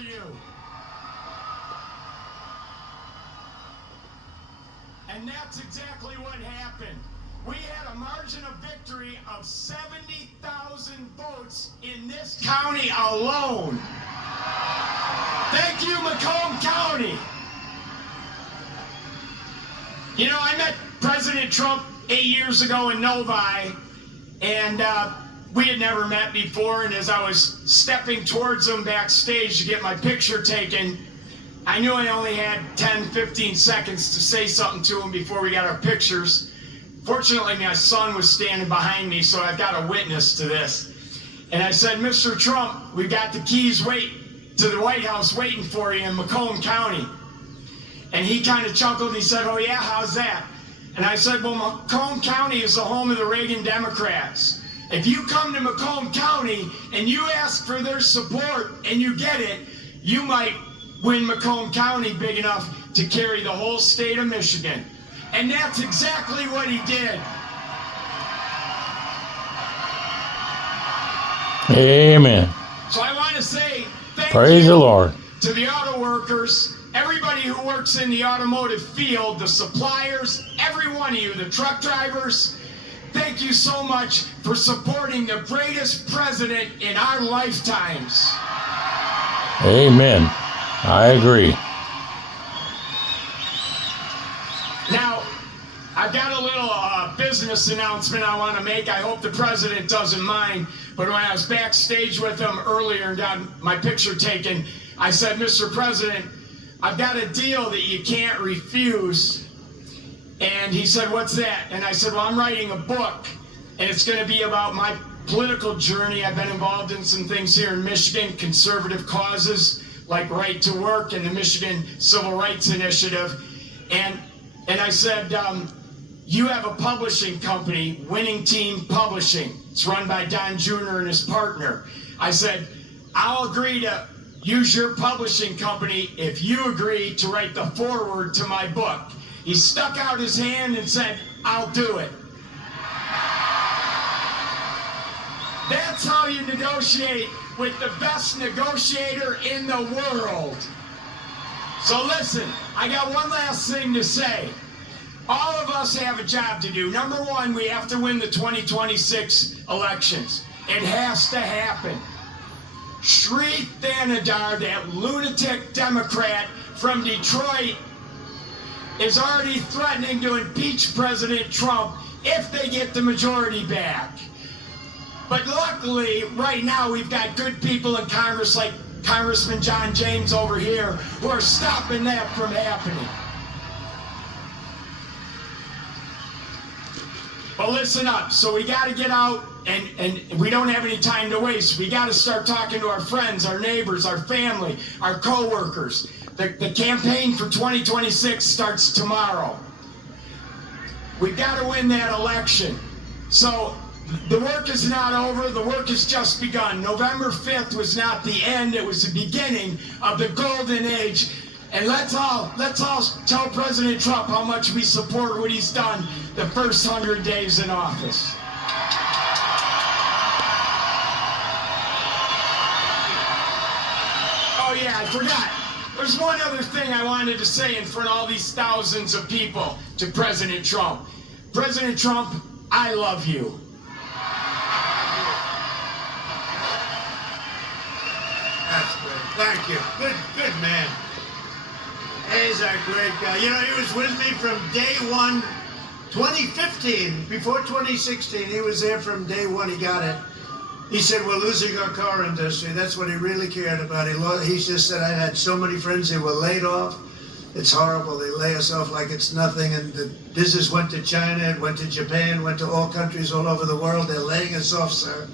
you. And that's exactly what happened. We had a margin of victory of 70,000 votes in this county alone. Thank you, Macomb County. You know, I met President Trump 8 years ago in Novi, and we had never met before, and as I was stepping towards him backstage to get my picture taken, I knew I only had 10, 15 seconds to say something to him before we got our pictures. Fortunately, my son was standing behind me, so I've got a witness to this. And I said, Mr. Trump, we've got the keys to the White House waiting for you in Macomb County. And he kind of chuckled and he said, oh yeah, how's that? And I said, well, Macomb County is the home of the Reagan Democrats. If you come to Macomb County and you ask for their support and you get it, you might win Macomb County big enough to carry the whole state of Michigan. And that's exactly what he did. Amen. So I want to say praise the Lord to the auto workers, everybody who works in the automotive field, the suppliers, every one of you, the truck drivers. Thank you so much for supporting the greatest president in our lifetimes. Amen. I agree. Now, I've got a little business announcement I want to make. I hope the president doesn't mind. But when I was backstage with him earlier and got my picture taken, I said, Mr. President, I've got a deal that you can't refuse. And he said, what's that? And I said, well, I'm writing a book, and it's going to be about my political journey. I've been involved in some things here in Michigan, conservative causes like right to work and the Michigan Civil Rights Initiative. And I said, you have a publishing company, Winning Team Publishing. It's run by Don Jr. and his partner. I said, I'll agree to use your publishing company if you agree to write the foreword to my book. He stuck out his hand and said, I'll do it. That's how you negotiate with the best negotiator in the world. So listen, I got one last thing to say. All of us have a job to do. Number one, we have to win the 2026 elections. It has to happen. Sri Thanadar, that lunatic Democrat from Detroit, is already threatening to impeach President Trump if they get the majority back. But luckily, right now, we've got good people in Congress like Congressman John James over here who are stopping that from happening. But listen up, so we got to get out, and we don't have any time to waste. We got to start talking to our friends, our neighbors, our family, our co-workers. The campaign for 2026 starts tomorrow. We've got to win that election. So the work is not over, the work has just begun. November 5th was not the end, it was the beginning of the golden age. And let's all tell President Trump how much we support what he's done the first 100 days in office. Oh yeah, I forgot. There's one other thing I wanted to say in front of all these thousands of people to President Trump. President Trump, I love you. That's great. Thank you. Good man. He's a great guy. You know, he was with me from day one, 2015. Before 2016, he was there from day one. He got it. He said, we're losing our car industry. That's what he really cared about. He just said, I had so many friends that were laid off. It's horrible. They lay us off like it's nothing. And the business went to China, it went to Japan, went to all countries all over the world. They're laying us off, sir.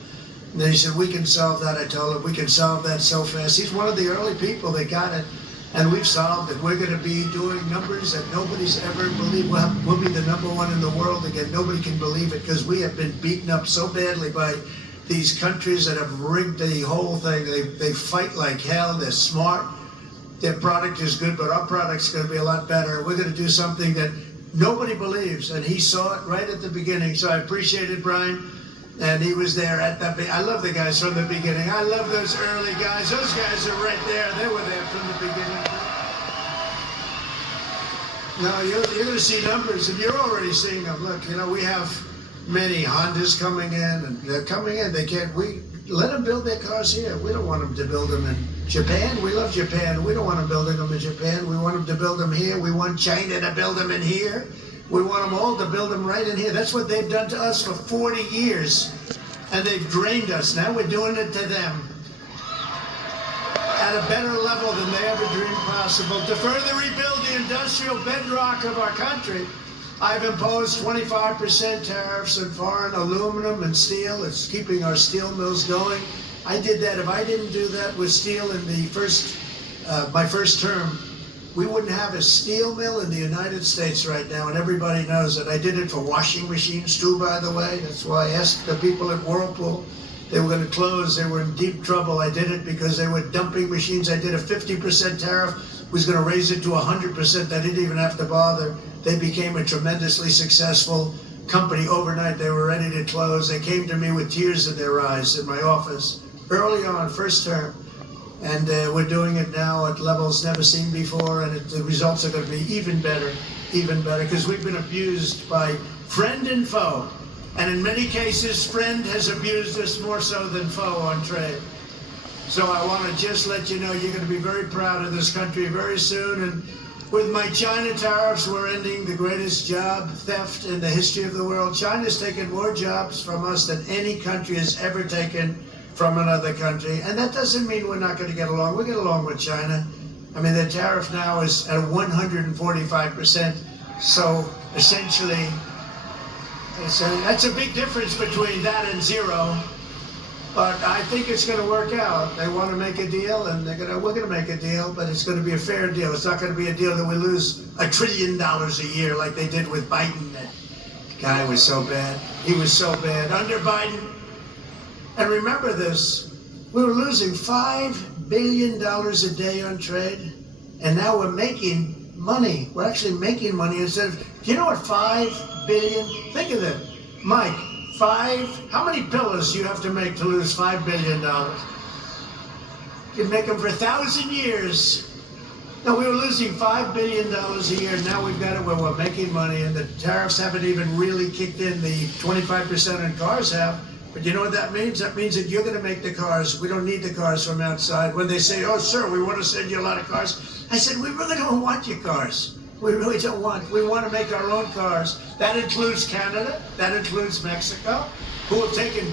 And then he said, we can solve that. I told him, we can solve that so fast. He's one of the early people that got it. And we've solved it. We're going to be doing numbers that nobody's ever believed. We'll be the #1 in the world again. Nobody can believe it because we have been beaten up so badly by these countries that have rigged the whole thing. They fight like hell. They're smart. Their product is good, but our product's going to be a lot better. We're going to do something that nobody believes, and he saw it right at the beginning. So I appreciate it, Brian. And he was there at the, I love the guys from the beginning. I love those early guys. Those guys are right there. They were there from the beginning. No, you're going to see numbers, and you're already seeing them. Look, you know, we have many Hondas coming in, and they're coming in. They can't, we let them build their cars here. We don't want them to build them in Japan. We love Japan. We don't want them building them in Japan. We want them to build them here. We want China to build them in here. We want them all to build them right in here. That's what they've done to us for 40 years, and they've drained us. Now we're doing it to them at a better level than they ever dreamed possible. To further rebuild the industrial bedrock of our country, I've imposed 25% tariffs on foreign aluminum and steel. It's keeping our steel mills going. I did that. If I didn't do that with steel in the my first term, we wouldn't have a steel mill in the United States right now, and everybody knows it. I did it for washing machines too, by the way. That's why I asked the people at Whirlpool. They were going to close. They were in deep trouble. I did it because they were dumping machines. I did a 50% tariff, was going to raise it to 100%. I didn't even have to bother. They became a tremendously successful company overnight. They were ready to close. They came to me with tears in their eyes in my office early on, first term. And we're doing it now at levels never seen before, and the results are going to be even better, because we've been abused by friend and foe. And in many cases, friend has abused us more so than foe on trade. So I want to just let you know you're going to be very proud of this country very soon. And with my China tariffs, we're ending the greatest job theft in the history of the world. China's taken more jobs from us than any country has ever taken from another country. And that doesn't mean we're not going to get along. We get along with China. I mean, the tariff now is at 145%. So essentially, that's a big difference between that and zero. But I think it's going to work out. They want to make a deal, and we're going to make a deal, but it's going to be a fair deal. It's not going to be a deal that we lose $1 trillion a year like they did with Biden. That guy was so bad. He was so bad. Under Biden, and remember this, we were losing $5 billion a day on trade, and now we're making money. We're actually making money instead of, do you know what 5 billion, think of that, Mike, how many pillows do you have to make to lose $5 billion? You can make them for 1,000 years. No, we were losing $5 billion a year. Now we've got it where we're making money, and the tariffs haven't even really kicked in. The 25% on cars have. But you know what that means? That means that you're going to make the cars. We don't need the cars from outside. When they say, oh, sir, we want to send you a lot of cars, I said, we really don't want your cars. We really don't want. We want to make our own cars. That includes Canada. That includes Mexico, who have taken a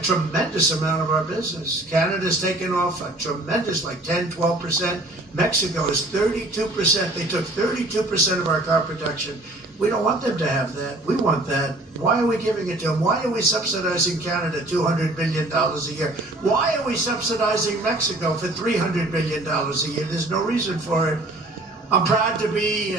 tremendous amount of our business. Canada's taken off a tremendous, like 10, 12%. Mexico is 32%. They took 32% of our car production. We don't want them to have that. We want that. Why are we giving it to them? Why are we subsidizing Canada $200 billion a year? Why are we subsidizing Mexico for $300 billion a year? There's no reason for it. I'm proud to be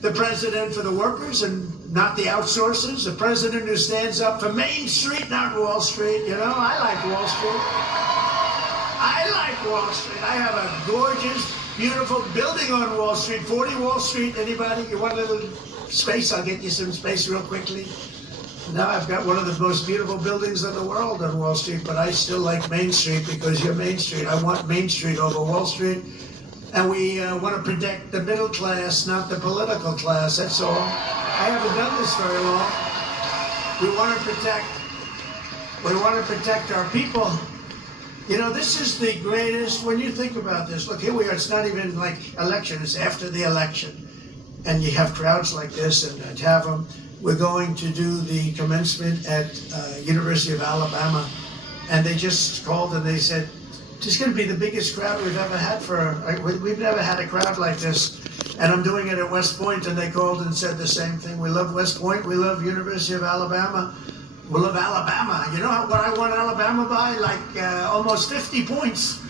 the president for the workers and not the outsourcers, the president who stands up for Main Street, not Wall Street. You know, I like Wall Street. I like Wall Street. I have a gorgeous, beautiful building on Wall Street, 40 Wall Street. Anybody? You want a little space? I'll get you some space real quickly. Now I've got one of the most beautiful buildings in the world on Wall Street, but I still like Main Street because you're Main Street. I want Main Street over Wall Street. And we want to protect the middle class, not the political class, that's all. I haven't done this very long. We want to protect our people. You know, this is the greatest, when you think about this, look, here we are, it's not even like election, it's after the election. And you have crowds like this, and to have them, we're going to do the commencement at University of Alabama. And they just called and they said, it's going to be the biggest crowd we've ever had we've never had a crowd like this. And I'm doing it at West Point, and they called and said the same thing. We love West Point, we love University of Alabama, we love Alabama. You know what I won Alabama by? Like almost 50 points.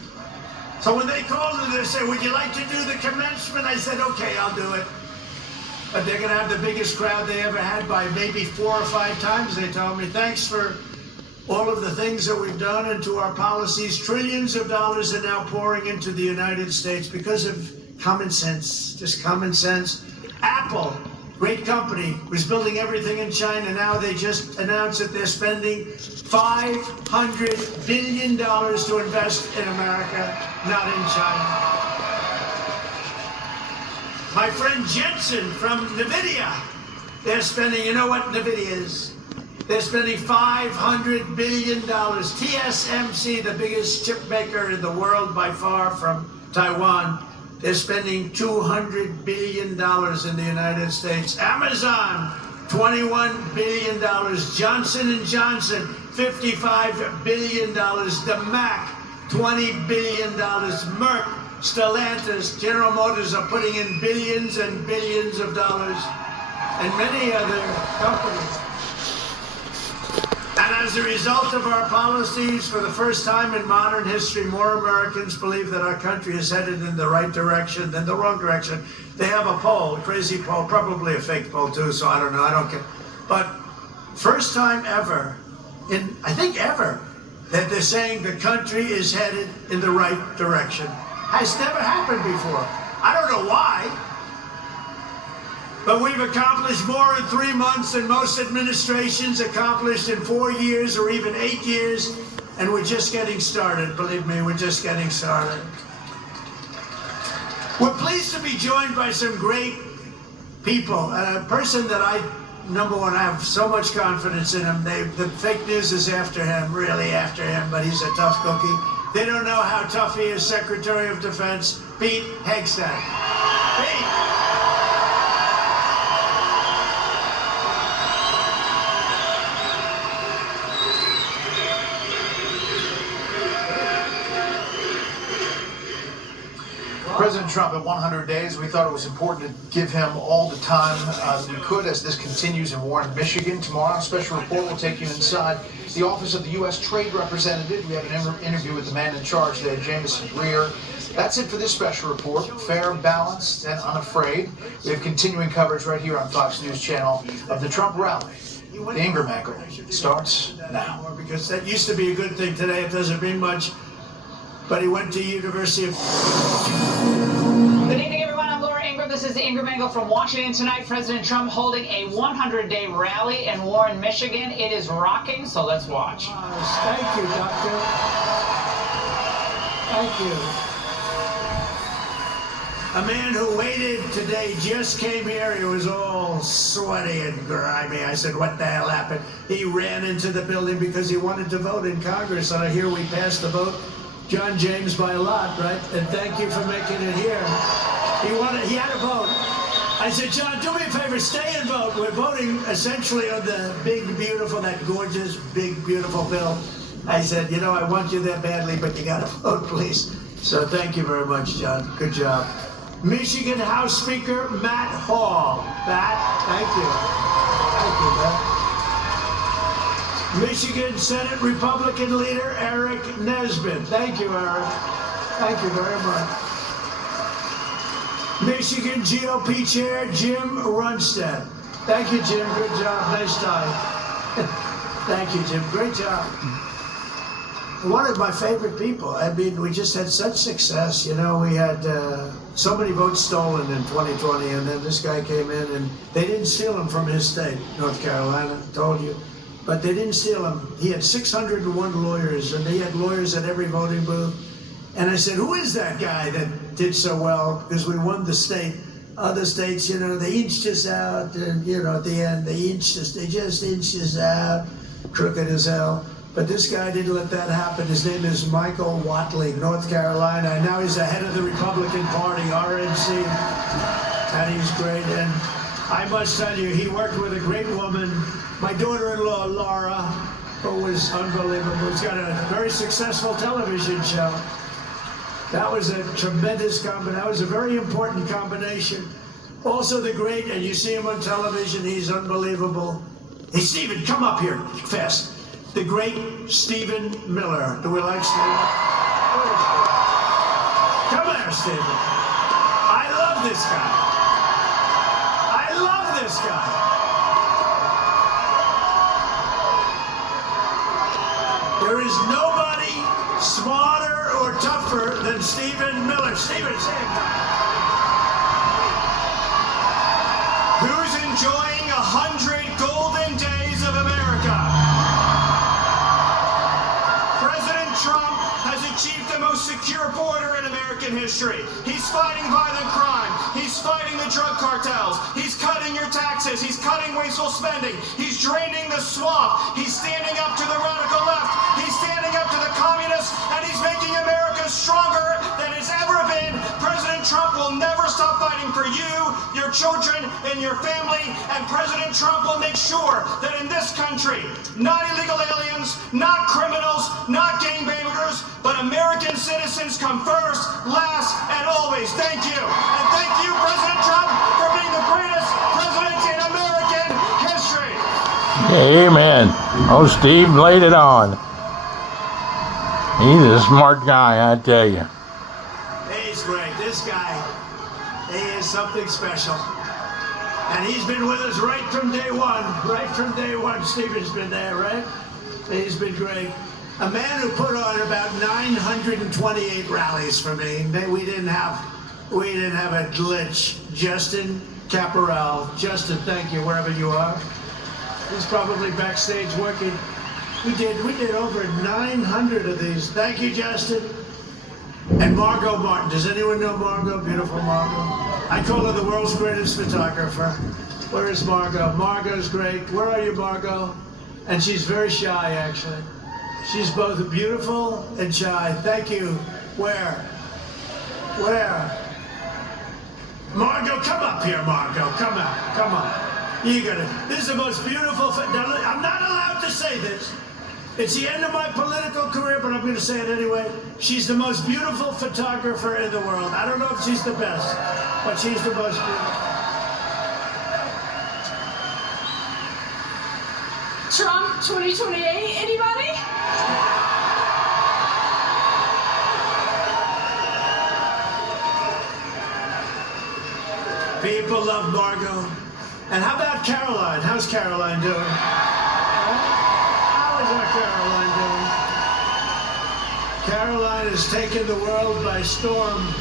So when they called and they said, would you like to do the commencement? I said, okay, I'll do it. But they're going to have the biggest crowd they ever had by maybe 4 or 5 times, they told me. Thanks for all of the things that we've done and to our policies. Trillions of dollars are now pouring into the United States because of common sense, just common sense. Apple, great company, was building everything in China. Now they just announced that they're spending $500 billion to invest in America, not in China. My friend Jensen from NVIDIA, they're spending, you know what NVIDIA is? They're spending $500 billion. TSMC, the biggest chip maker in the world by far from Taiwan, they're spending $200 billion in the United States. Amazon, $21 billion. Johnson & Johnson, $55 billion. The Mac, $20 billion. Merck, Stellantis, General Motors are putting in billions and billions of dollars, and many other companies. And as a result of our policies, for the first time in modern history, more Americans believe that our country is headed in the right direction than the wrong direction. They have a poll, a crazy poll, probably a fake poll too, so I don't know, I don't care. But first time ever, I think ever, that they're saying the country is headed in the right direction. Has never happened before. I don't know why. But we've accomplished more in 3 months than most administrations accomplished in 4 years or even 8 years. And we're just getting started. Believe me, we're just getting started. We're pleased to be joined by some great people. A person that number one, I have so much confidence in him. The fake news is after him, really after him, but he's a tough cookie. They don't know how tough he is. Secretary of Defense, Pete Hegseth. Pete. President Trump, at 100 days, we thought it was important to give him all the time we could as this continues in Warren, Michigan. Tomorrow, a special report will take you inside the office of the U.S. Trade Representative. We have an interview with the man in charge there, Jameson Greer. That's it for this special report. Fair, balanced, and unafraid. We have continuing coverage right here on Fox News Channel of the Trump rally. The Ingram angle starts now. Because that used to be a good thing. Today it doesn't mean much. But he went to University of... Good evening, everyone. I'm Laura Ingram. This is the Ingram Angle from Washington tonight. President Trump holding a 100-day rally in Warren, Michigan. It is rocking, so let's watch. Thank you, Doctor. Thank you. A man who waited today just came here. He was all sweaty and grimy. I said, what the hell happened? He ran into the building because he wanted to vote in Congress, and I hear we passed the vote. John James by a lot, right? And thank you for making it here. He had a vote. I said, John, do me a favor, stay and vote. We're voting essentially on the big, beautiful, that gorgeous, big, beautiful bill. I said, you know, I want you there badly, but you gotta vote, please. So thank you very much, John. Good job. Michigan House Speaker Matt Hall. Matt, thank you. Thank you, Matt. Michigan Senate Republican leader Eric Nesbitt. Thank you, Eric. Thank you very much. Michigan GOP Chair Jim Runstead. Thank you, Jim. Good job. Nice tie. Thank you, Jim. Great job. One of my favorite people. I mean, we just had such success. You know, we had so many votes stolen in 2020, and then this guy came in, and they didn't steal him from his state, North Carolina. Told you. But they didn't steal him. He had 601 lawyers, and he had lawyers at every voting booth. And I said, who is that guy that did so well? Because we won the state. Other states, you know, they inched us out, and, you know, at the end, they just inched us out, crooked as hell. But this guy didn't let that happen. His name is Michael Watling, North Carolina. And now he's the head of the Republican Party, RNC. And he's great. And I must tell you, he worked with a great woman, my daughter-in-law, Laura, who was unbelievable. He's got a very successful television show. That was a tremendous combination. That was a very important combination. Also the great, and you see him on television, he's unbelievable. Hey, Stephen, come up here fast. The great Stephen Miller. Do we like Stephen? Come here, Stephen. I love this guy. I love this guy. There is nobody smarter or tougher than Stephen Miller. Stephen, say it. Who's in secure border in American history. He's fighting violent crime. He's fighting the drug cartels. He's cutting your taxes. He's cutting wasteful spending. He's draining the swamp. He's standing up to the radical left. He's standing up to the communists, and he's making America stronger than it's ever been. President Trump will never stop fighting for you, your children, and your family, and President Trump will make sure that in this country, not illegal aliens, not criminals, not gangbangers, but American citizens come first, last, and always. Thank you. And thank you, President Trump, for being the greatest president in American history. Amen. Oh, Steve laid it on. He's a smart guy, I tell you. He's great. This guy, he is something special. And he's been with us right from day one. Right from day one, Stephen's been there, right? He's been great. A man who put on about 928 rallies for me. We didn't have a glitch. Justin Caporal. Justin, thank you, wherever you are. He's probably backstage working. We did over 900 of these. Thank you, Justin. And Margot Martin. Does anyone know Margot? Beautiful Margot. I call her the world's greatest photographer. Where is Margot? Margot's great. Where are you, Margot? And she's very shy, actually. She's both beautiful and shy. Thank you. Where? Where? Margot, come up here, Margot. Come on. Come on. You got it. This is the most beautiful. I'm not allowed to say this. It's the end of my political career, but I'm going to say it anyway. She's the most beautiful photographer in the world. I don't know if she's the best, but she's the most beautiful. Trump 2028, anybody? People love Margot. And how about Caroline? How's Caroline doing? How is our Caroline doing? Caroline has taken the world by storm.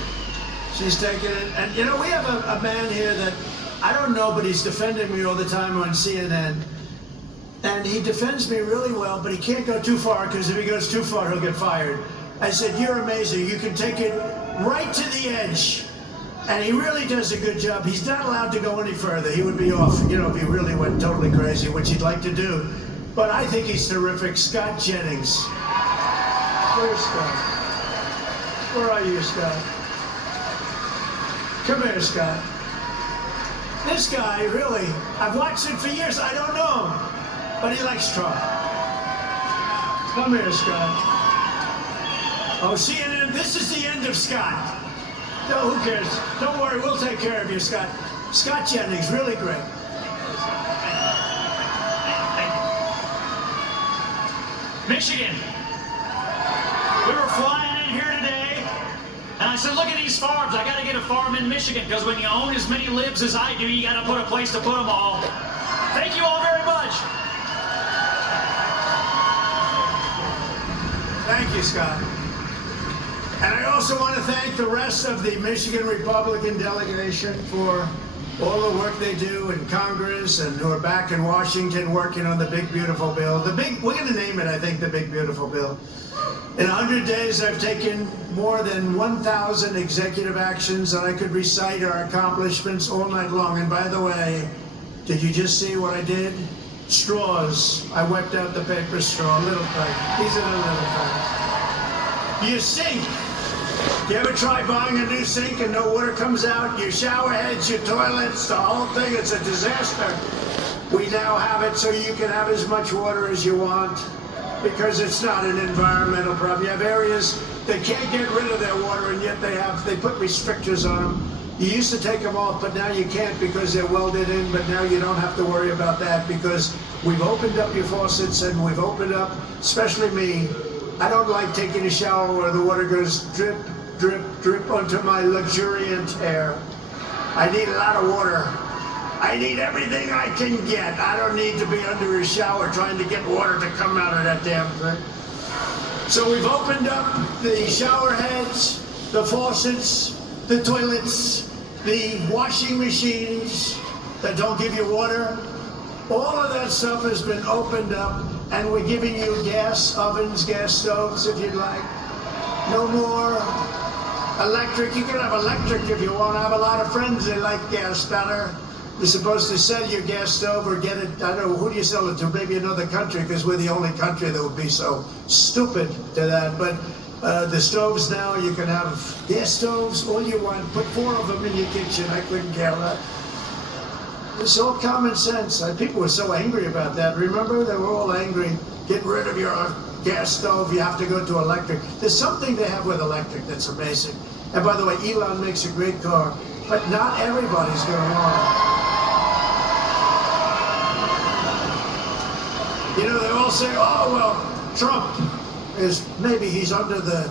She's taken it. And you know, we have a man here that, I don't know, but he's defending me all the time on CNN. And he defends me really well, but he can't go too far, because if he goes too far, he'll get fired. I said, you're amazing. You can take it right to the edge. And he really does a good job. He's not allowed to go any further. He would be off, you know, if he really went totally crazy, which he'd like to do. But I think he's terrific. Scott Jennings. Where's Scott? Where are you, Scott? Come here, Scott. This guy, really, I've watched him for years. I don't know him. But he likes Trump. Come here, Scott. Oh, CNN, this is the end of Scott. No, who cares? Don't worry, we'll take care of you, Scott. Scott Jennings, really great. Michigan. We were flying in here today, and I said, look at these farms. I got to get a farm in Michigan, because when you own as many libs as I do, you got to put a place to put them all. Thank you all very much. Thank you, Scott. And I also want to thank the rest of the Michigan Republican delegation for all the work they do in Congress, and who are back in Washington working on the big, beautiful bill. We're going to name it, I think, the big, beautiful bill. In 100 days, I've taken more than 1,000 executive actions, and I could recite our accomplishments all night long. And by the way, did you just see what I did? Straws. I wiped out the paper straw, little thing. These are the little things. You sink. You ever try buying a new sink and no water comes out? Your shower heads, your toilets, the whole thing, it's a disaster. We now have it so you can have as much water as you want, because it's not an environmental problem. You have areas they can't get rid of their water, and yet they put restrictors on them. You used to take them off, but now you can't because they're welded in, but now you don't have to worry about that, because we've opened up your faucets, and we've opened up, especially me, I don't like taking a shower where the water goes drip, drip, drip onto my luxuriant hair. I need a lot of water. I need everything I can get. I don't need to be under a shower trying to get water to come out of that damn thing. So we've opened up the shower heads, the faucets, the toilets, the washing machines that don't give you water. All of that stuff has been opened up, and we're giving you gas ovens, gas stoves, if you'd like. No more electric. You can have electric if you want. I have a lot of friends that like gas better. You're supposed to sell your gas stove or get it, I don't know, who do you sell it to? Maybe another country, because we're the only country that would be so stupid to that. But the stoves now, you can have gas stoves, all you want. Put 4 of them in your kitchen. I couldn't care less. It's all common sense. People were so angry about that. Remember? They were all angry. Get rid of your gas stove. You have to go to electric. There's something they have with electric that's amazing. And by the way, Elon makes a great car, but not everybody's going to want it. You know, they all say, oh, well, Trump is, maybe he's under the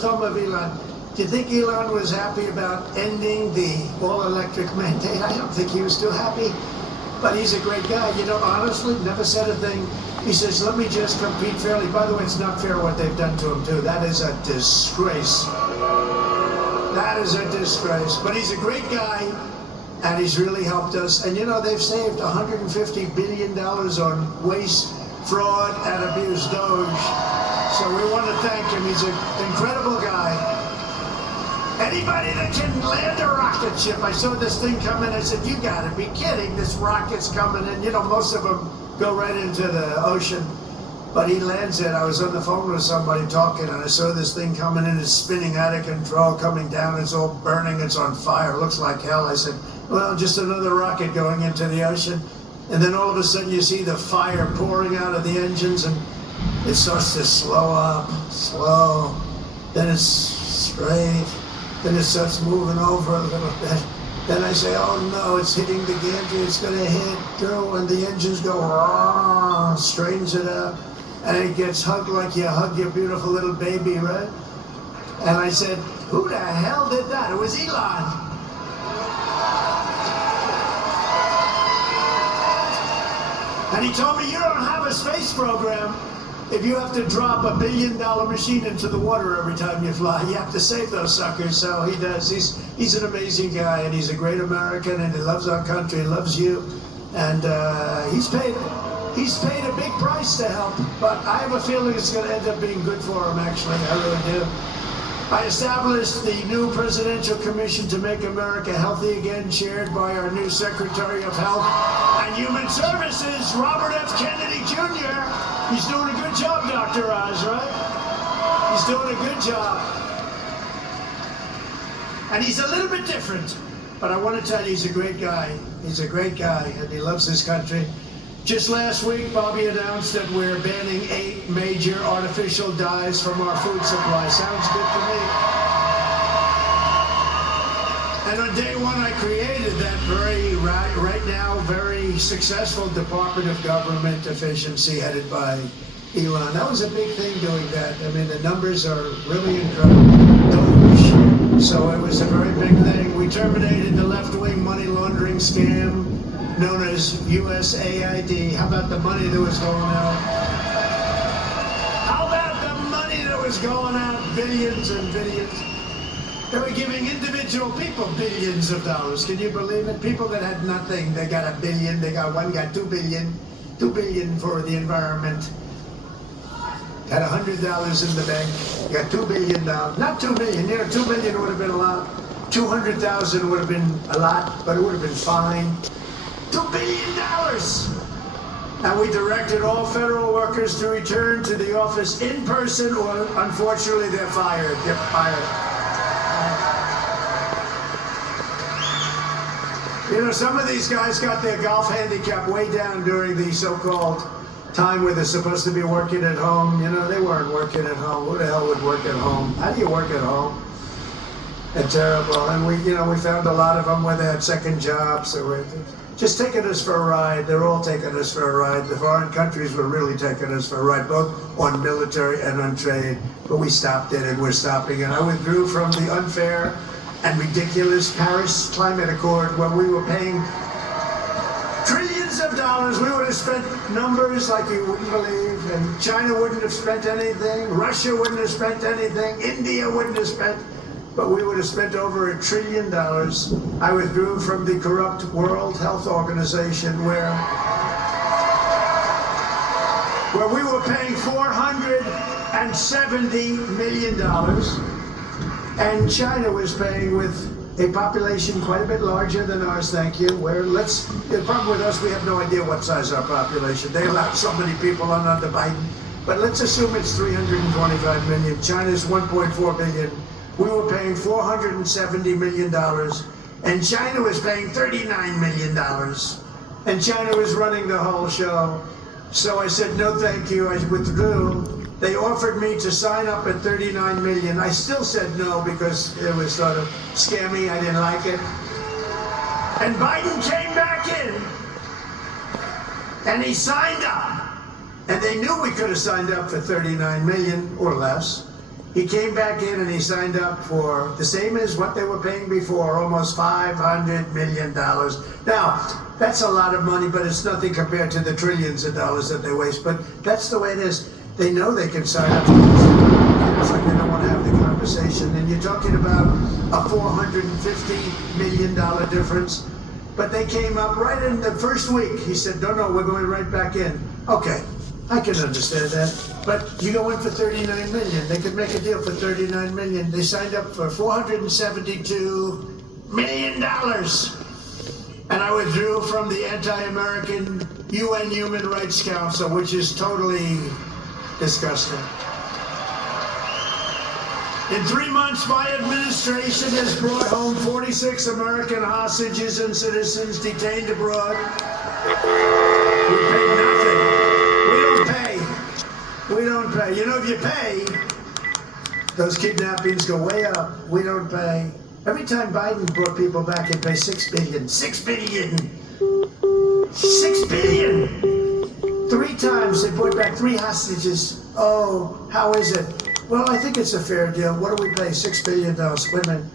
thumb of Elon. Do you think Elon was happy about ending the all-electric mandate? I don't think he was too happy, but he's a great guy. You know, honestly, never said a thing. He says, let me just compete fairly. By the way, it's not fair what they've done to him, too. That is a disgrace. That is a disgrace. But he's a great guy, and he's really helped us. And, you know, they've saved $150 billion on waste, fraud, and abuse, Doge. So we want to thank him. He's an incredible guy. Anybody that can land a rocket ship, I saw this thing coming, I said, you gotta be kidding, this rocket's coming in. You know, most of them go right into the ocean, but he lands it. I was on the phone with somebody talking, and I saw this thing coming in, it's spinning out of control, coming down, it's all burning, it's on fire, it looks like hell. I said, well, just another rocket going into the ocean. And then all of a sudden you see the fire pouring out of the engines, and it starts to slow up, slow, then it's straight. Then it starts moving over a little bit. Then I say, oh no, it's hitting the gantry, it's gonna hit through, and the engines go, straightens it up, and it gets hugged like you hug your beautiful little baby, right? And I said, who the hell did that? It was Elon. And he told me, you don't have a space program if you have to drop $1 billion machine into the water every time you fly. You have to save those suckers. So he does. He's an amazing guy, and he's a great American, and he loves our country, he loves you, and he's paid a big price to help. But I have a feeling it's going to end up being good for him. Actually, I really do. I established the new Presidential Commission to Make America Healthy Again, chaired by our new Secretary of Health and Human Services, Robert F. Kennedy Jr. He's doing a good job, Dr. Oz, right? He's doing a good job. And he's a little bit different, but I want to tell you, he's a great guy. He's a great guy, and he loves his country. Just last week, Bobby announced that we're banning 8 major artificial dyes from our food supply. Sounds good to me. And on day 1, I created that right now, very successful Department of Government Efficiency headed by Elon. That was a big thing doing that. I mean, the numbers are really incredible. Doge. So it was a very big thing. We terminated the left-wing money laundering scam known as USAID. How about the money that was going out? How about the money that was going out? Billions and billions. They were giving individual people billions of dollars. Can you believe it? People that had nothing, they got $1 billion, one got $2 billion. $2 billion for the environment. Had $100 in the bank, you got $2 billion. Not $2 million, you know, $2 million would have been a lot. 200,000 would have been a lot, but it would have been fine. $2 billion! And we directed all federal workers to return to the office in person, or unfortunately they're fired. They're fired. You know, some of these guys got their golf handicap way down during the so-called time where they're supposed to be working at home. You know, they weren't working at home. Who the hell would work at home? How do you work at home? It's terrible. And we found a lot of them where they had second jobs. They were just taking us for a ride. They're all taking us for a ride. The foreign countries were really taking us for a ride, both on military and on trade. But we stopped it, and we're stopping it. I withdrew from the unfair and ridiculous Paris Climate Accord, where we were paying trillions of dollars. We would have spent numbers like you wouldn't believe, and China wouldn't have spent anything, Russia wouldn't have spent anything, India wouldn't have spent, but we would have spent over $1 trillion. I withdrew from the corrupt World Health Organization, where we were paying $400 $470 million. And China was paying with a population quite a bit larger than ours, thank you. The problem with us, we have no idea what size our population. They allowed so many people on under Biden. But let's assume it's 325 million. China's 1.4 billion. We were paying $470 million. And China was paying $39 million. And China was running the whole show. So I said, no, thank you. I withdrew. They offered me to sign up at $39 million. I still said no because it was sort of scammy. I didn't like it. And Biden came back in and he signed up. And they knew we could have signed up for $39 million or less. He came back in and he signed up for the same as what they were paying before, almost $500 million. Now, that's a lot of money, but it's nothing compared to the trillions of dollars that they waste. But that's the way it is. They know they can sign up. It's like they don't want to have the conversation. And you're talking about a $450 million difference. But they came up right in the first week. He said, no, we're going right back in. Okay, I can understand that. But you go in for $39 million. They could make a deal for $39 million. They signed up for $472 million. And I withdrew from the anti-American UN Human Rights Council, which is totally disgusting. In 3 months, my administration has brought home 46 American hostages and citizens detained abroad. We pay nothing. We don't pay. We don't pay. You know, if you pay, those kidnappings go way up. We don't pay. Every time Biden brought people back, he'd pay $6 billion. $6 billion. $6 billion. 3 times they brought back 3 hostages. Oh, how is it? Well, I think it's a fair deal. What do we pay? $6 billion women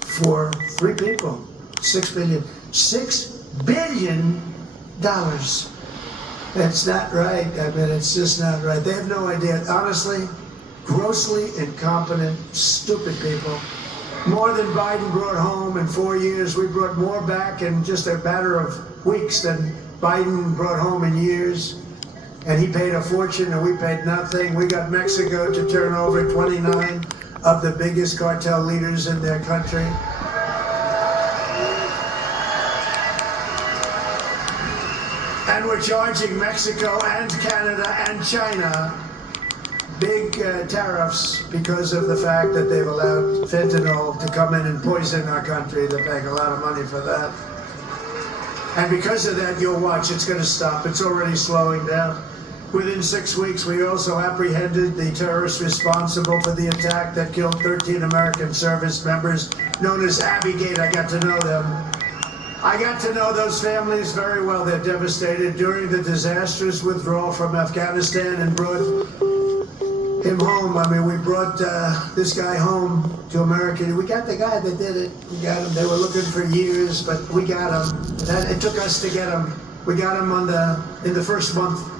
for 3 people. $6 billion. $6 billion. That's not right. I mean, it's just not right. They have no idea. Honestly, grossly incompetent, stupid people. More than Biden brought home in 4 years. We brought more back in just a matter of weeks than Biden brought home in years. And he paid a fortune and we paid nothing. We got Mexico to turn over 29 of the biggest cartel leaders in their country. And we're charging Mexico and Canada and China big tariffs because of the fact that they've allowed fentanyl to come in and poison our country. They're paying a lot of money for that. And because of that, you'll watch, it's going to stop. It's already slowing down. Within 6 weeks, we also apprehended the terrorists responsible for the attack that killed 13 American service members, known as Abbygate. I got to know them. I got to know those families very well. They're devastated during the disastrous withdrawal from Afghanistan and brought him home. I mean, we brought this guy home to America. We got the guy that did it. We got him. They were looking for years, but we got him. It took us to get him. We got him in the first month.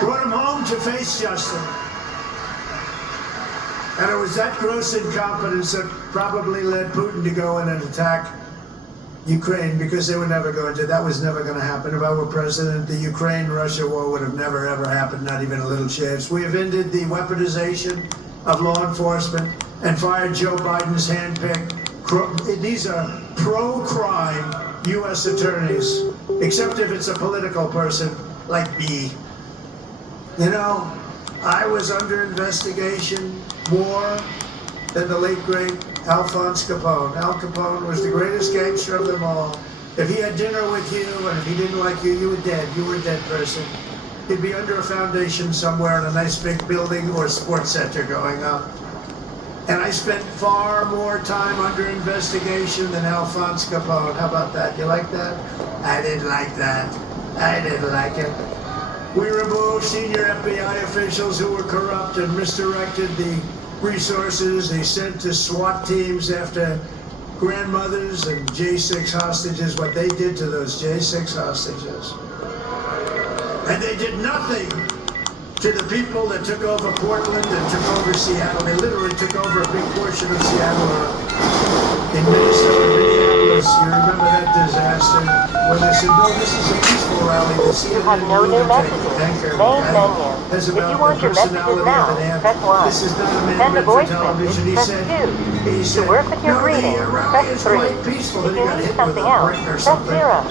Brought him home to face justice. And it was that gross incompetence that probably led Putin to go in and attack Ukraine, because they were never going to. That was never going to happen. If I were president, the Ukraine-Russia war would have never, ever happened, not even a little chance. We have ended the weaponization of law enforcement and fired Joe Biden's handpicked. These are pro-crime U.S. attorneys, except if it's a political person like me. You know, I was under investigation more than the late, great Alphonse Capone. Al Capone was the greatest gangster of them all. If he had dinner with you and if he didn't like you, you were dead. You were a dead person. He'd be under a foundation somewhere in a nice big building or sports center going up. And I spent far more time under investigation than Alphonse Capone. How about that? You like that? I didn't like that. I didn't like it. We removed senior FBI officials who were corrupt and misdirected the resources they sent to SWAT teams after grandmothers and J6 hostages, what they did to those J6 hostages. And they did nothing to the people that took over Portland and took over Seattle. They literally took over a big portion of Seattle in Minnesota, Minneapolis. You remember that disaster when they said, no, this is a peaceful rally. The CNN You have no new messages. tanker. Main menu. as If you about want the your messages personality now, of an ant. press 1. This is not a man Send a meant for voice television. message, press 2. He said, To work with your no, greeting, the rally press is 3. quite peaceful. If Then he you got need hit with something a else, brick or press something. 0.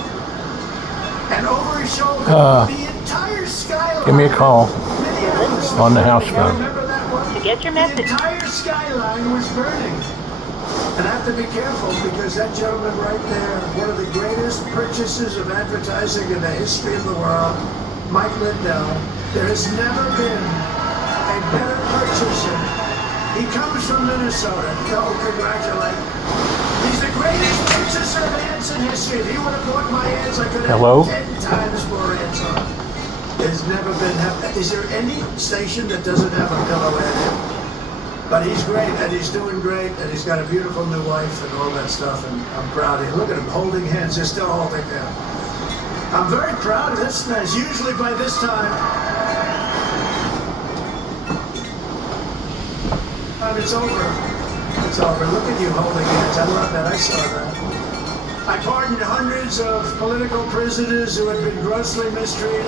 And over his shoulder, the entire skyline. Give me a call Minneapolis on the was house burning. phone. Remember that one? To get your The message. entire skyline was burning. And I have to be careful because that gentleman right there, one of the greatest purchases of advertising in the history of the world, Mike Lindell, there has never been a better purchaser. He comes from Minnesota. Oh, congratulate. He's the greatest purchaser of ants in history. If he would have bought my ants, I could have Hello? 10 times more ants on. There's never been. Is there any station that doesn't have a pillow in it? But he's great, and he's doing great, and he's got a beautiful new wife and all that stuff, and I'm proud of him. Look at him holding hands. They're still holding hands. I'm very proud of this nice. Usually by this time, it's over. It's over. Look at you holding hands. I love that. I saw that. I pardoned hundreds of political prisoners who had been grossly mistreated.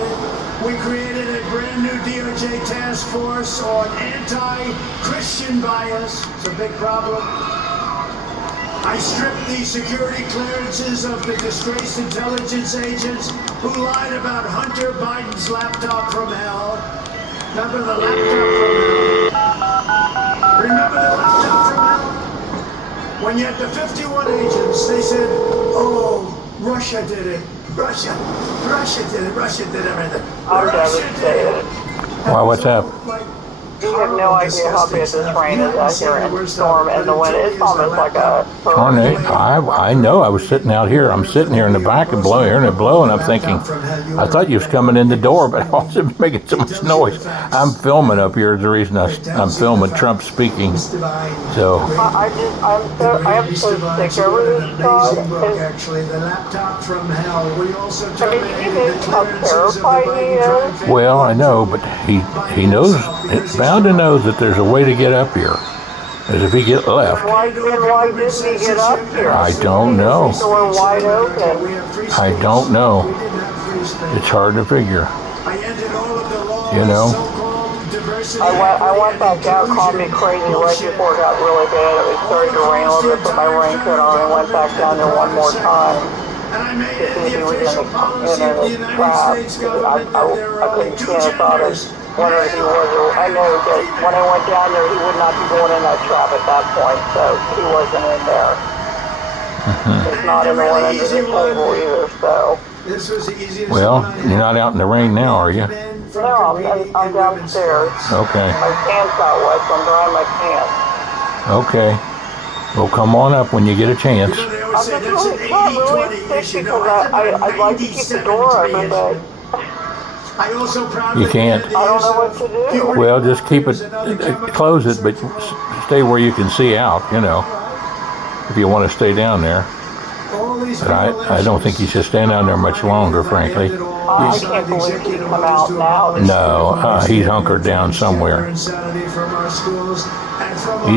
We created a brand new DOJ task force on anti-Christian bias. It's a big problem. I stripped the security clearances of the disgraced intelligence agents who lied about Hunter Biden's laptop from hell. Remember the laptop from hell? Remember the laptop from hell? When you had the 51 agents, they said, oh, Russia did it. Russia did it. Russia did everything. I'm Russia did it. Why, what's up? You have no idea how bad this rain is out here and the storm and the wind. It's almost like a Tornado. I know. I was sitting out here. I'm sitting here in the back and blowing, hearing it blow, and I'm thinking, I thought you was coming in the door, but I wasn't making so much noise. I'm filming up here is the reason I'm filming Trump speaking. So. I am so sick over this job. Actually, the laptop from hell. We also I mean, do you know how terrified he is? Well, I know, but he knows, it's bound to know that there's a way to get up here. As if he get left. Why didn't he get up here? I don't know. The door wide open. I don't know. It's hard to figure. You know? I went back out, called me crazy right before it got really bad. It was starting to rain a little bit, put my raincoat on and went back down there one more time to see if he was in the trap. I couldn't stand the thought of whether he was. I know that when I went down there, he would not be going in that trap at that point, so he wasn't in there. It's not in the one under the table either, so. Well, you're not out in the rain now, are you? No, I'm downstairs. Okay. My pants got wet, so I'm drying my pants. Okay. Well, come on up when you get a chance. I'm just really sick because I'd like to keep the door open, but You can't. I don't know what to do. Well, just keep it, close it, but stay where you can see out, you know, if you want to stay down there. But I don't think you should stand down there much longer, frankly. I can't believe he's come out now. No, he's hunkered down somewhere. He's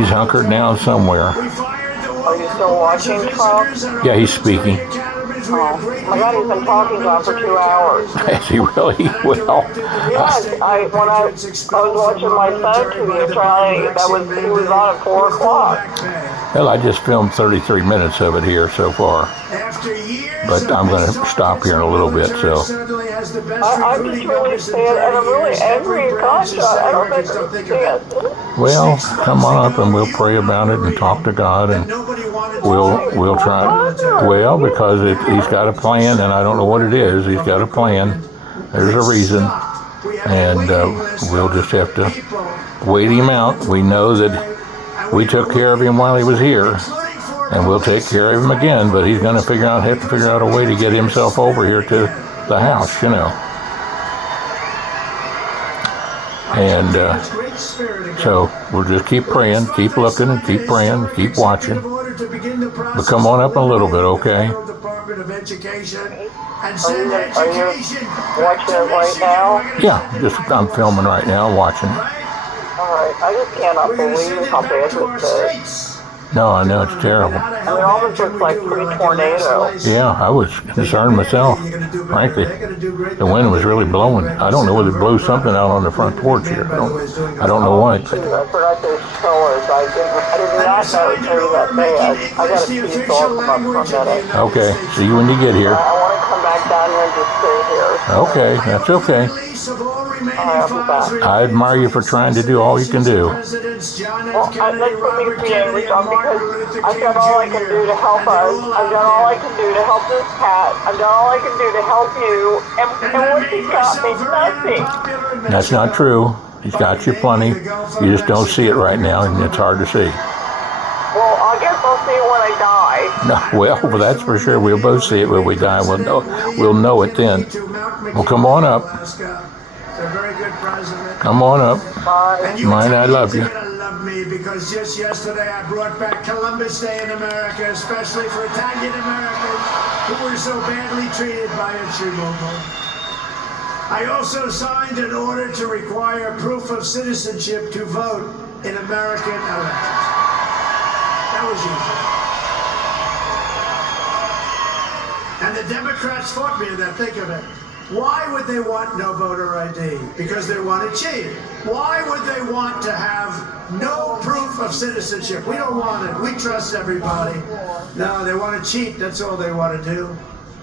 hunkered down somewhere. Are you still watching, Trump? Yeah, he's speaking. Oh, my God, he's been talking to him for 2 hours. Is he really? Well, Yes, when I was watching my son TV, he was on at 4 o'clock. well, I just filmed 33 minutes of it here so far. But I'm going to stop here in a little bit, so. I'm just really sad, and I'm really angry at God. I don't understand. Well, come on up and we'll pray about it and talk to God, and we'll try. Well, because he's got a plan, and I don't know what it is. He's got a plan. There's a reason, and we'll just have to wait him out. We know that we took care of him while he was here, and we'll take care of him again. But he's going to have to figure out a way to get himself over here to the house, you know. And so we'll just keep praying, keep looking, and keep praying, keep watching. But come on up a little bit, okay? Are you watching it right now? Yeah, I'm filming right now, watching. All right, I just cannot believe how bad this is. No, I know, it's terrible. I mean, all this looks like pre-tornado. Yeah, I was concerned myself, frankly. The wind was really blowing. I don't know whether it blew something out on the front porch here. I don't know what. I forgot those colors. I did not know it was that bad. I got a few thoughts from a minute. Okay, see you when you get here. I want to come back down here and just stay here. Okay, that's okay. I admire you for trying to do all you can do. Well, that's for me to be angry because I've done all I can do to help us. I've done all I can do to help this cat. I've done all I can do to help you. And what he got me, nothing. That's not true. He's got you plenty. You just don't see it right now, and it's hard to see. Well, I guess I'll see it when I die. No, well, that's for sure. We'll both see it when we die. We'll know it then. Well, come on up. A very good president. Come on up. Mine, I love you. You're gonna love me because just yesterday I brought back Columbus Day in America, especially for Italian Americans who were so badly treated by its removal. I also signed an order to require proof of citizenship to vote in American elections. That was easy. And the Democrats fought me in that. Think of it. Why would they want no voter ID? Because they want to cheat. Why would they want to have no proof of citizenship? We don't want it. We trust everybody. No, they want to cheat. That's all they want to do.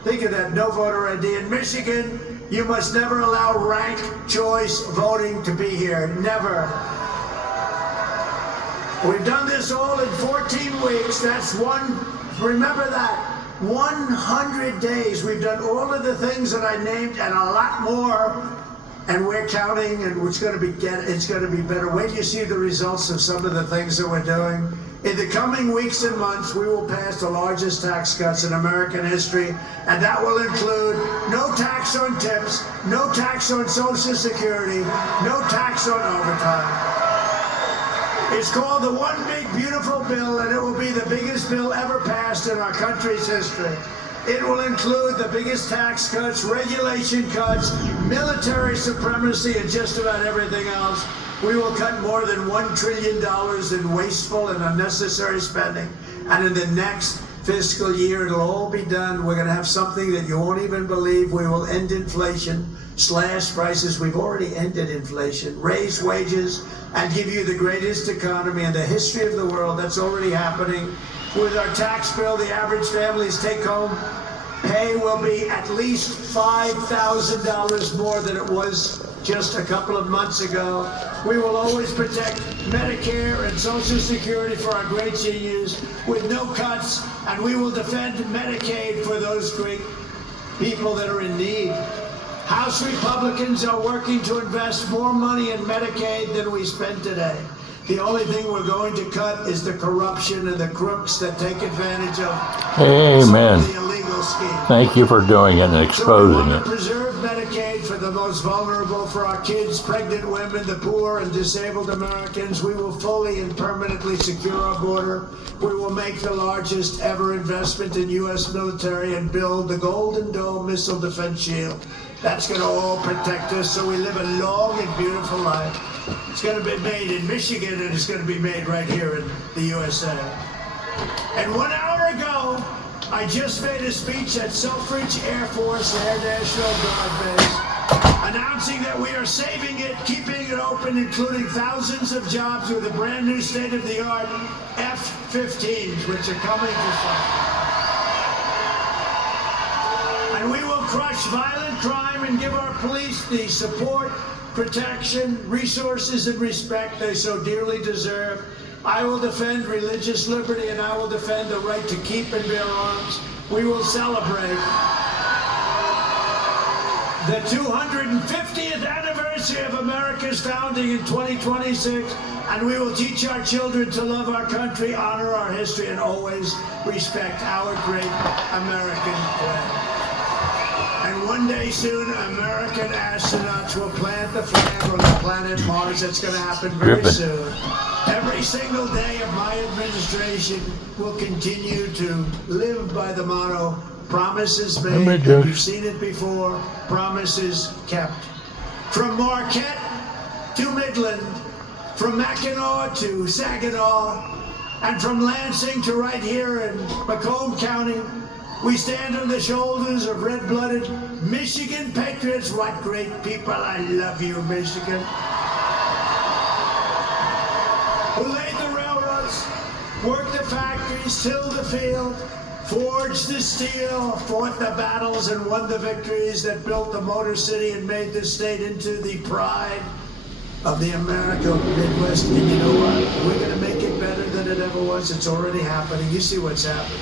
Think of that, no voter ID. In Michigan, you must never allow ranked choice voting to be here. Never. We've done this all in 14 weeks. That's one, remember that. 100 days. We've done all of the things that I named and a lot more, and we're counting, and it's going to be better. Wait till you see the results of some of the things that we're doing. In the coming weeks and months, we will pass the largest tax cuts in American history, and that will include no tax on tips, no tax on Social Security, no tax on overtime. It's called the One Big Beautiful Bill, and it will be the biggest bill ever passed in our country's history. It will include the biggest tax cuts, regulation cuts, military supremacy, and just about everything else. We will cut more than $1 trillion in wasteful and unnecessary spending. And in the next fiscal year, it'll all be done. We're going to have something that you won't even believe. We will end inflation, slash prices. We've already ended inflation, raise wages, and give you the greatest economy in the history of the world. That's already happening. With our tax bill, the average family's take-home pay will be at least $5,000 more than it was just a couple of months ago. We will always protect Medicare and Social Security for our great seniors with no cuts, and we will defend Medicaid for those great people that are in need. House Republicans are working to invest more money in Medicaid than we spend today. The only thing we're going to cut is the corruption and the crooks that take advantage of Amen. the illegal schemes. Thank you for doing it and exposing So we want it. to preserve Medicaid for the most vulnerable, for our kids, pregnant women, the poor, and disabled Americans. We will fully and permanently secure our border. We will make the largest ever investment in U.S. military and build the Golden Dome missile defense shield. That's going to all protect us so we live a long and beautiful life. It's going to be made in Michigan, and it's going to be made right here in the USA. And 1 hour ago, I just made a speech at Selfridge Air Force Air National Guard Base, announcing that we are saving it, keeping it open, including thousands of jobs with a brand new state-of-the-art F-15s, which are coming to flight. And we will crush violent crime and give our police the support, protection, resources, and respect they so dearly deserve. I will defend religious liberty, and I will defend the right to keep and bear arms. We will celebrate the 250th anniversary of America's founding in 2026, and we will teach our children to love our country, honor our history, and always respect our great American flag. And one day soon, American astronauts will plant the flag on the planet Mars. That's going to happen very soon. Every single day of my administration will continue to live by the motto, promises made. You've seen it before, promises kept. From Marquette to Midland, from Mackinac to Saginaw, And from Lansing to right here in Macomb County, we stand on the shoulders of red-blooded Michigan patriots. What great people. I love you, Michigan. Who laid the railroads, worked the factories, tilled the field, forged the steel, fought the battles and won the victories that built the Motor City and made this state into the pride of the American Midwest. And you know what? We're going to make it better than it ever was. It's already happening. You see what's happening.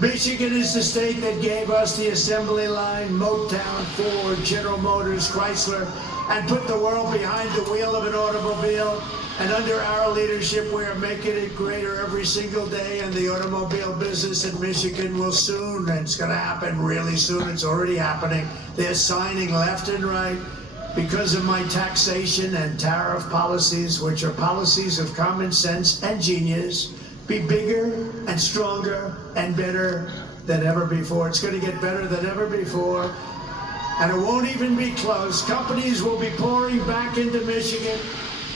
Michigan is the state that gave us the assembly line, Motown, Ford, General Motors, Chrysler, and put the world behind the wheel of an automobile. And under our leadership, we are making it greater every single day. And the automobile business in Michigan will soon, and it's going to happen really soon. It's already happening. They're signing left and right because of my taxation and tariff policies, which are policies of common sense and genius. Be bigger and stronger and better than ever before. It's going to get better than ever before. And it won't even be close. Companies will be pouring back into Michigan.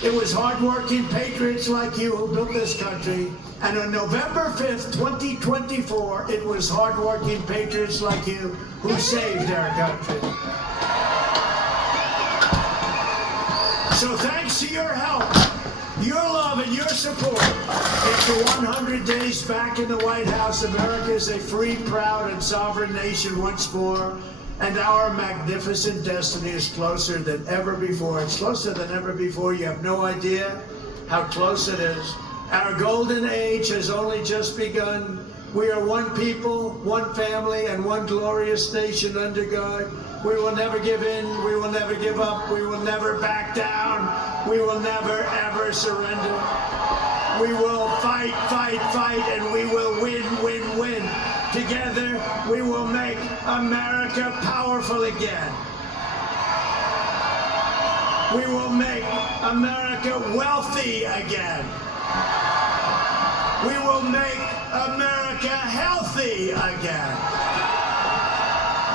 It was hardworking patriots like you who built this country. And on November 5th, 2024, it was hardworking patriots like you who saved our country. So thanks to your help, your love, and your support, after 100 days back in the White House, America is a free, proud, and sovereign nation once more. And our magnificent destiny is closer than ever before. It's closer than ever before. You have no idea how close it is. Our golden age has only just begun. We are one people, one family, and one glorious nation under God. We will never give in. We will never give up. We will never back down. We will never, ever surrender. We will fight, fight, fight, and we will win, win, win. Together, we will make America powerful again. We will make America wealthy again. We will make America healthy again.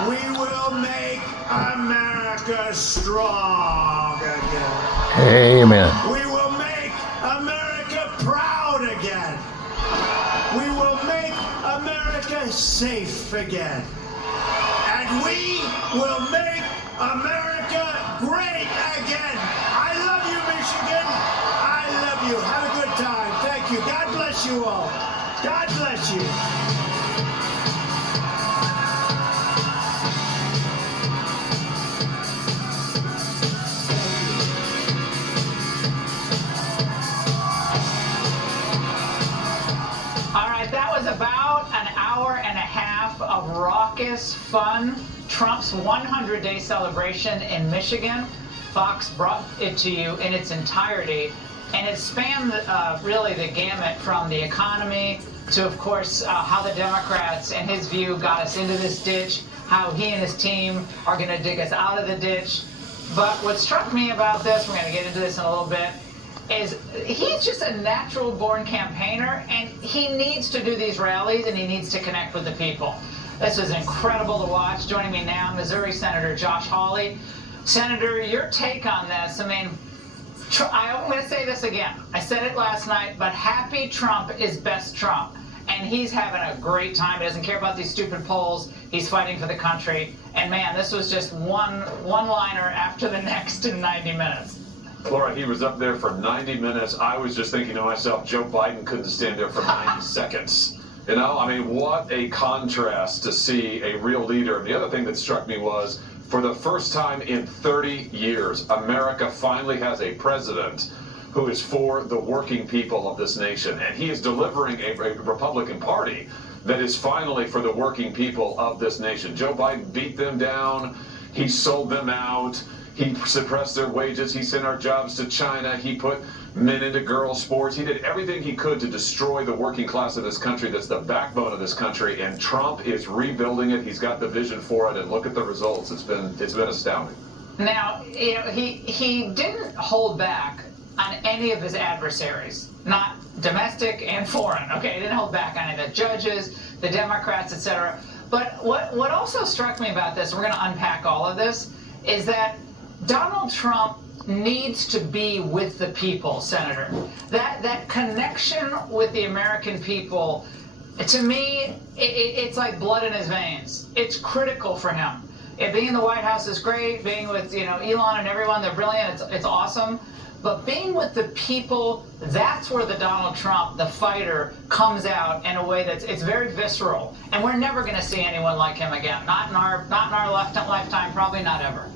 We will make America strong again. Amen. We will make America proud again. We will make America safe again. And we will make America great again. I love you, Michigan. I love you. Have a good time. Thank you. God bless you all. God bless you. About an hour and a half of raucous fun. Trump's 100-day celebration in Michigan. Fox brought it to you in its entirety, and it spanned really the gamut from the economy to, of course, how the Democrats, in his view, got us into this ditch, how he and his team are going to dig us out of the ditch. But what struck me about this, we're going to get into this in a little bit, is he's just a natural-born campaigner, and he needs to do these rallies, and he needs to connect with the people. This is incredible to watch. Joining me now, Missouri Senator Josh Hawley. Senator, your take on this. I mean, I'm going to say this again. I said it last night, but happy Trump is best Trump, and he's having a great time. He doesn't care about these stupid polls. He's fighting for the country, and man, this was just one-liner after the next in 90 minutes. Laura, he was up there for 90 minutes. I was just thinking to myself, Joe Biden couldn't stand there for 90 seconds. You know, I mean, what a contrast to see a real leader. And the other thing that struck me was, for the first time in 30 years, America finally has a president who is for the working people of this nation. And he is delivering a Republican Party that is finally for the working people of this nation. Joe Biden beat them down. He sold them out. He suppressed their wages. He sent our jobs to China. He put men into girls' sports. He did everything he could to destroy the working class of this country. That's the backbone of this country. And Trump is rebuilding it. He's got the vision for it. And look at the results. It's been astounding. Now, you know, he didn't hold back on any of his adversaries, not domestic and foreign. Okay, he didn't hold back on any of the judges, the Democrats, etc. But what also struck me about this, we're going to unpack all of this, is that Donald Trump needs to be with the people, Senator. That connection with the American people, to me, it's like blood in his veins. It's critical for him. Being in the White House is great. Being with Elon and everyone, they're brilliant. It's awesome. But being with the people, that's where the Donald Trump, the fighter, comes out in a way it's very visceral. And we're never going to see anyone like him again. Not in our lifetime, probably not ever.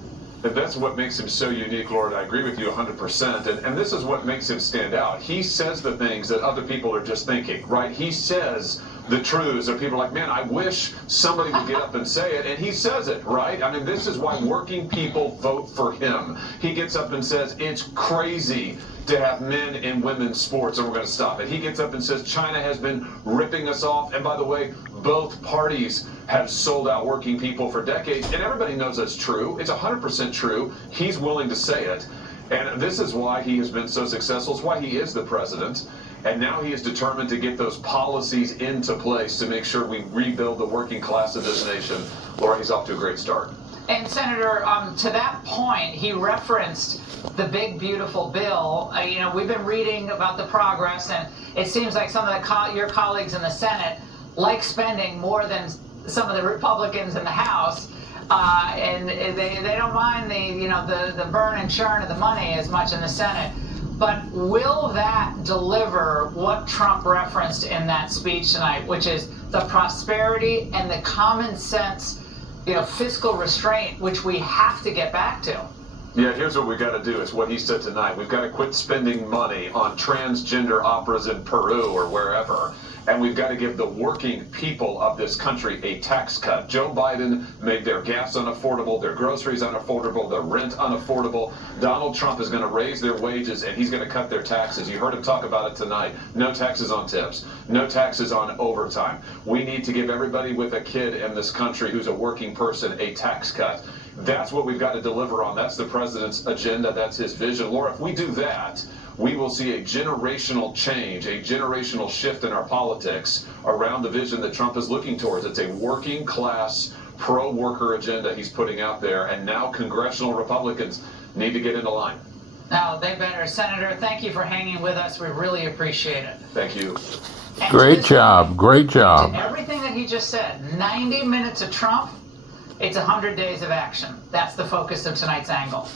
And that's what makes him so unique, Lord. I agree with you 100%. And this is what makes him stand out. He says the things that other people are just thinking, right? He says the truths, and people are like, man, I wish somebody would get up and say it, and he says it, right? I mean, this is why working people vote for him. He gets up and says, it's crazy to have men and women's sports, and we're going to stop it. He gets up and says, China has been ripping us off, and by the way, both parties have sold out working people for decades, and everybody knows that's true. It's 100% true. He's willing to say it, and this is why he has been so successful. It's why he is the president. And now he is determined to get those policies into place to make sure we rebuild the working class of this nation. Laura, he's off to a great start. And Senator, to that point, he referenced the big, beautiful bill. We've been reading about the progress, and it seems like some of your colleagues in the Senate like spending more than some of the Republicans in the House. And they don't mind the burn and churn of the money as much in the Senate. But will that deliver what Trump referenced in that speech tonight, which is the prosperity and the common sense, fiscal restraint, which we have to get back to? Yeah, here's what we got to do. It's what he said tonight. We've got to quit spending money on transgender operas in Peru or wherever. And we've got to give the working people of this country a tax cut. Joe Biden made their gas unaffordable, their groceries unaffordable, their rent unaffordable. Donald Trump is going to raise their wages, and he's going to cut their taxes. You heard him talk about it tonight. No taxes on tips. No taxes on overtime. We need to give everybody with a kid in this country who's a working person a tax cut. That's what we've got to deliver on. That's the president's agenda. That's his vision. Laura, if we do that, we will see a generational change, a generational shift in our politics around the vision that Trump is looking towards. It's a working class, pro-worker agenda he's putting out there, and now congressional Republicans need to get into line. No, they better. Senator, thank you for hanging with us. We really appreciate it. Thank you. And Great job. Great job. Everything that he just said, 90 minutes of Trump, it's 100 days of action. That's the focus of tonight's angle.